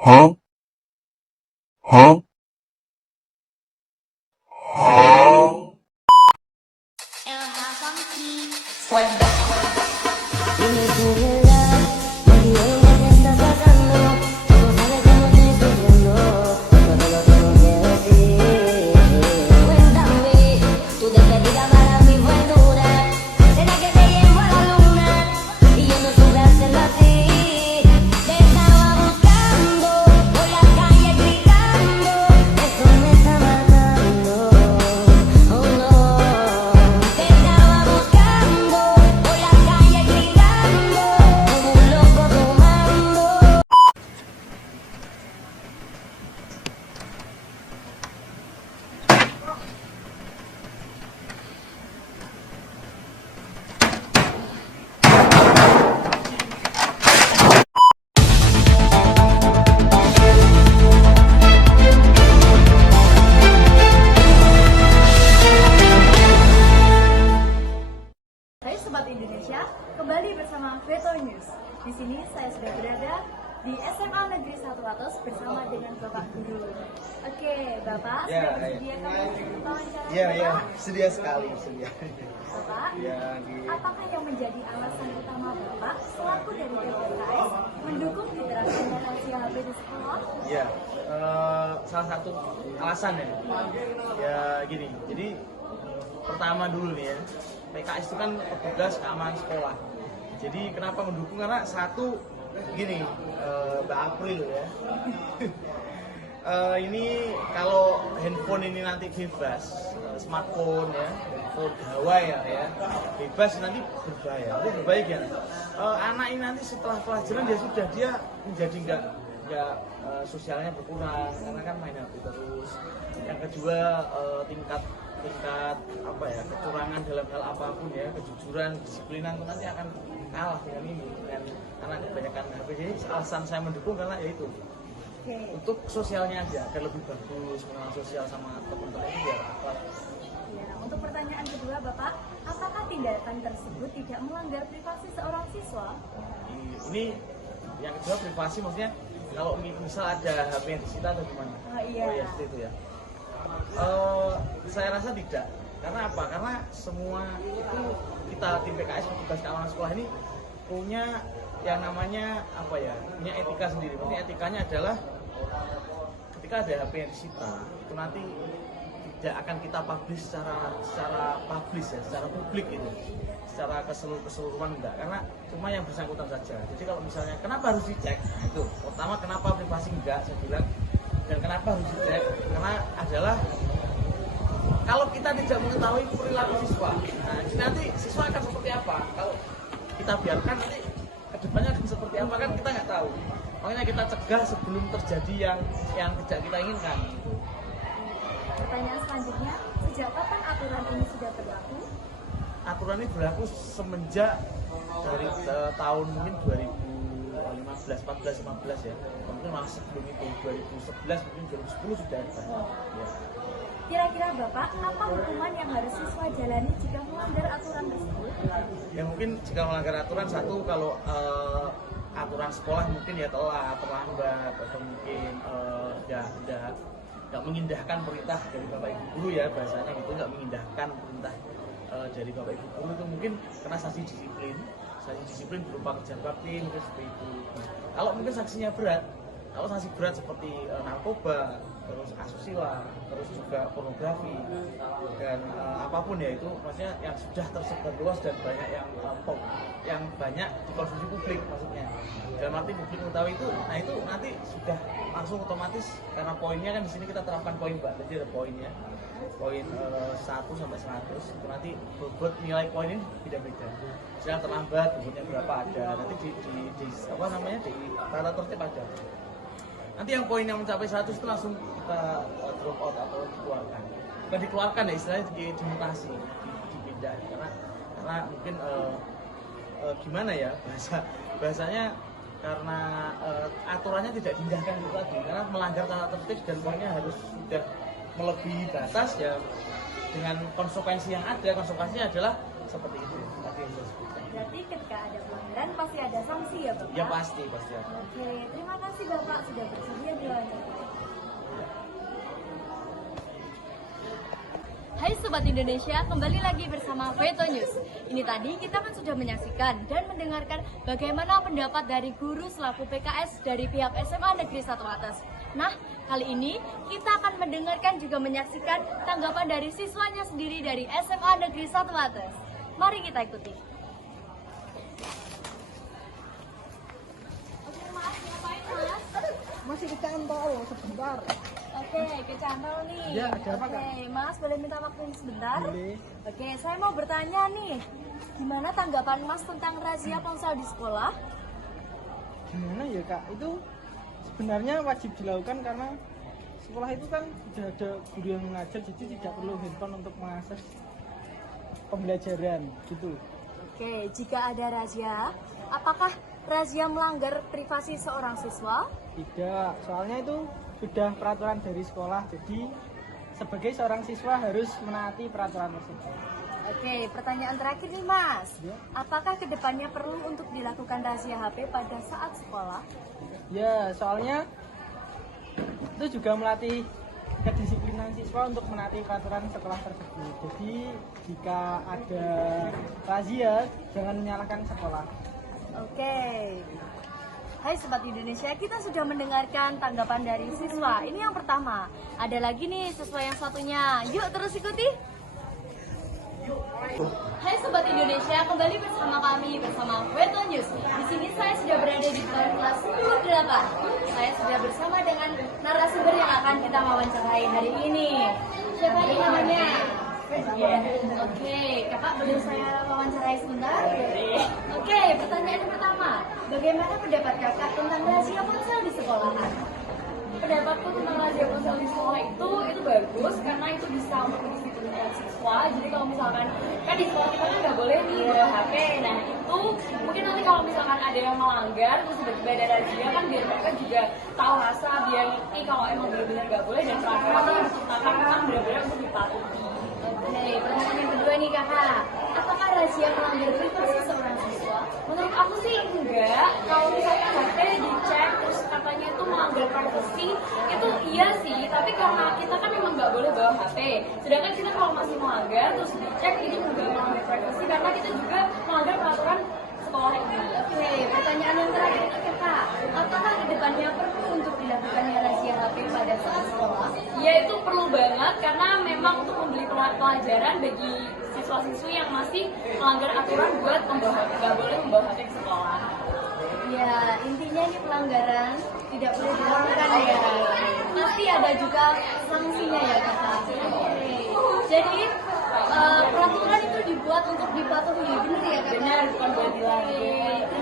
Huh? Huh? Huh? Dime tu verdad, baby, baby, ¿qué estás pasando? Tú no sabes cómo estoy sufriendo, pero te lo tengo que decir. Cuéntame, tu despedida para mí fue dura. ¿Será que te llevo a la luna? Y yo no supe hacerlo así. Te estaba buscando, por la calle gritando. Esto me está matando, oh no. Te estaba buscando, por la calle gritando. Como un loco tomando. Hai Sobat Indonesia, kembali bersama Veto News. Di sini saya sudah berada di SMA Negeri 100 bersama dengan Bapak Guru. Oke, Bapak sudah bersedia kami untuk wawancara Iya, Bapak? sedia sekali, sedia. Bapak, Ya, apakah yang menjadi alasan utama Bapak selaku dari PPKS mendukung diterapkannya razia HP di sekolah? ya, salah satu alasan ya. Ya gini, jadi pertama dulu nih ya, PKS itu kan petugas keamanan sekolah. Jadi kenapa mendukung? Karena satu gini, Mbak April ya. Ini kalau handphone ini nanti bebas, smartphone ya, handphone gawai ya, bebas nanti berbahaya. Itu berbahaya kan? Anak ini nanti setelah pelajaran dia menjadi nggak sosialnya berkurang karena kan main HP terus. Yang kedua tingkat apa ya, kecurangan dalam hal apapun ya, kejujuran, disiplinan itu nanti akan kalah dengan ini, dengan anak kebanyakan HP. Jadi alasan saya mendukung karena ya itu, Oke, untuk sosialnya aja agar lebih bagus, mengenal sosial sama teman-teman itu biar akrab. ya, untuk pertanyaan kedua Bapak, apakah tindakan tersebut tidak melanggar privasi seorang siswa? Ini yang kedua, privasi, maksudnya kalau misal ada HP yang disita atau gimana? Oh, iya. Oh ya, seperti itu ya. Saya rasa tidak. Karena apa? Karena semua itu kita tim PKS petugas keamanan sekolah ini punya yang namanya apa ya? Punya etika sendiri. Maksudnya etikanya adalah ketika ada HP yang disita itu nanti tidak akan kita publish secara publish ya, secara publik itu. Secara keseluruhan enggak, karena cuma yang bersangkutan saja. Jadi kalau misalnya kenapa harus dicek? Nah, itu pertama, kenapa privasi enggak saya bilang, dan kenapa harus dicek? Karena adalah kalau kita tidak mengetahui perilaku siswa, nah nanti siswa akan seperti apa? Kalau kita biarkan nanti kedepannya akan seperti apa kan kita nggak tahu. Makanya kita cegah sebelum terjadi yang tidak kita inginkan. Pertanyaan selanjutnya, sejak kapan aturan ini sudah berlaku? Aturan ini berlaku semenjak dari tahun mungkin 2015, 14, 15 ya. Mungkin malah sebelum itu 2011, mungkin 2010 sudah ada. Ya. Kira-kira Bapak, apa hukuman yang harus siswa jalani jika melanggar aturan tersebut? Ya mungkin jika melanggar aturan, satu kalau aturan sekolah mungkin ya telat, terlambat, atau mungkin nggak mengindahkan perintah dari bapak ibu guru ya, bahasanya gitu, nggak mengindahkan perintah dari bapak ibu guru, itu mungkin kena sanksi disiplin berupa kerja bakti mungkin seperti itu. Nah, kalau mungkin sanksinya berat, kalau sanksi berat seperti narkoba, terus asusila, terus juga pornografi, dan apapun ya itu, maksudnya yang sudah tersebar luas dan banyak yang banyak dikonsumsi publik, maksudnya dalam arti publik mengetahui itu, nah itu nanti sudah langsung otomatis, karena poinnya kan di sini kita terapkan poin Mbak, jadi ada poinnya, poin 1 sampai 100 itu nanti bobot nilai poin ini beda-beda. Misalnya terlambat bobotnya berapa ada, nanti di apa namanya, di tata tertib ada. Nanti yang poin yang mencapai 100 itu langsung kita drop out atau dikeluarkan. Bukan dikeluarkan ya, istilahnya dimutasi, dipindah. Karena mungkin gimana ya bahasanya, karena aturannya tidak diindahkan itu tadi, karena melanggar tata tertib dan poinnya harus sudah melebihi batas ya, dengan konsekuensinya adalah seperti itu tadi yang saya sebutkan. Berarti ketika ada pelanggaran pelanggaran pasti ada sanksi ya Bapak? Ya pasti ada. Oke, terima kasih Bapak sudah bersedia diwawancara. Hai Sobat Indonesia, kembali lagi bersama Veto News. Ini tadi kita kan sudah menyaksikan dan mendengarkan bagaimana pendapat dari guru selaku PKS dari pihak SMA Negeri 1 Wates. Nah, kali ini kita akan mendengarkan juga menyaksikan tanggapan dari siswanya sendiri dari SMA Negeri 1 Wates. Mari kita ikuti. Oke, Mas, ngapain Mas? Masih dicantol sebentar. Oke, kecantol nih. Ya, ada apa, Kak? Oke, Mas boleh minta waktu sebentar? Boleh. Oke, saya mau bertanya nih. Gimana tanggapan Mas tentang razia ponsel di sekolah? Gimana ya Kak? Itu sebenarnya wajib dilakukan karena sekolah itu kan sudah ada guru yang mengajar, jadi tidak perlu handphone untuk mengakses pembelajaran gitu. Oke, jika ada razia, apakah razia melanggar privasi seorang siswa? Tidak, soalnya itu sudah peraturan dari sekolah, jadi sebagai seorang siswa harus menaati peraturan tersebut. Oke, pertanyaan terakhir nih Mas. Ya. Apakah kedepannya perlu untuk dilakukan razia HP pada saat sekolah? Ya, soalnya itu juga melatih kedisiplinan siswa untuk menaati peraturan sekolah tersebut. Jadi jika ada razia, jangan menyalahkan sekolah. Oke. Hai Sobat Indonesia, kita sudah mendengarkan tanggapan dari siswa. Ini yang pertama. Ada lagi nih siswa yang satunya. Yuk terus ikuti. Hai Sobat Indonesia, kembali bersama kami bersama Veto News. Di sini saya sudah berada di kelas 8. Saya sudah bersama dengan narasumber yang akan kita wawancarai hari ini. Siapa nih namanya? Oke, kakak boleh saya wawancarai sebentar? Oke, pertanyaan yang pertama. Bagaimana pendapat kakak tentang razia ponsel di sekolahan? Pendapatku tentang razia ponsel di sekolah itu bagus karena itu bisa untuk mendisiplinkan siswa. Jadi kalau misalkan kan di sekolah kita kan nggak boleh nih bawa HP. Nah itu mungkin nanti kalau misalkan ada yang melanggar terus tiba-tiba ada razia kan biar mereka juga tahu rasa, biar ngerti kalau emang benar-benar nggak boleh dan peraturan yang diciptakan memang benar-benar untuk dipatuhi. Oke, pertanyaan yang kedua nih kakak. Apakah razia melanggar privasi seorang siswa? Menurut aku sih enggak. Kalau misalnya HP dicek terus katanya itu melanggar privasi, itu iya sih. Tapi karena kita kan memang nggak boleh bawa HP. Sedangkan kita kalau masih melanggar terus dicek itu juga melanggar privasi karena kita juga melanggar peraturan sekolah ini. Oke, pertanyaan yang terakhir nih kakak. Apakah kedepannya perlu untuk dilakukannya razia HP pada saat sekolah? Ya itu perlu banget karena memang untuk membeli pelajaran bagi siswa-siswi yang masih melanggar aturan buat nggak boleh membawa HP ke sekolah. Ya, intinya ini pelanggaran tidak boleh dilakukan ya. Pasti ada juga sanksinya ya kakak. Oke. Jadi peraturan itu dibuat untuk dipatuhi, benar ya kakak? Benar, bukan buat dilanggar.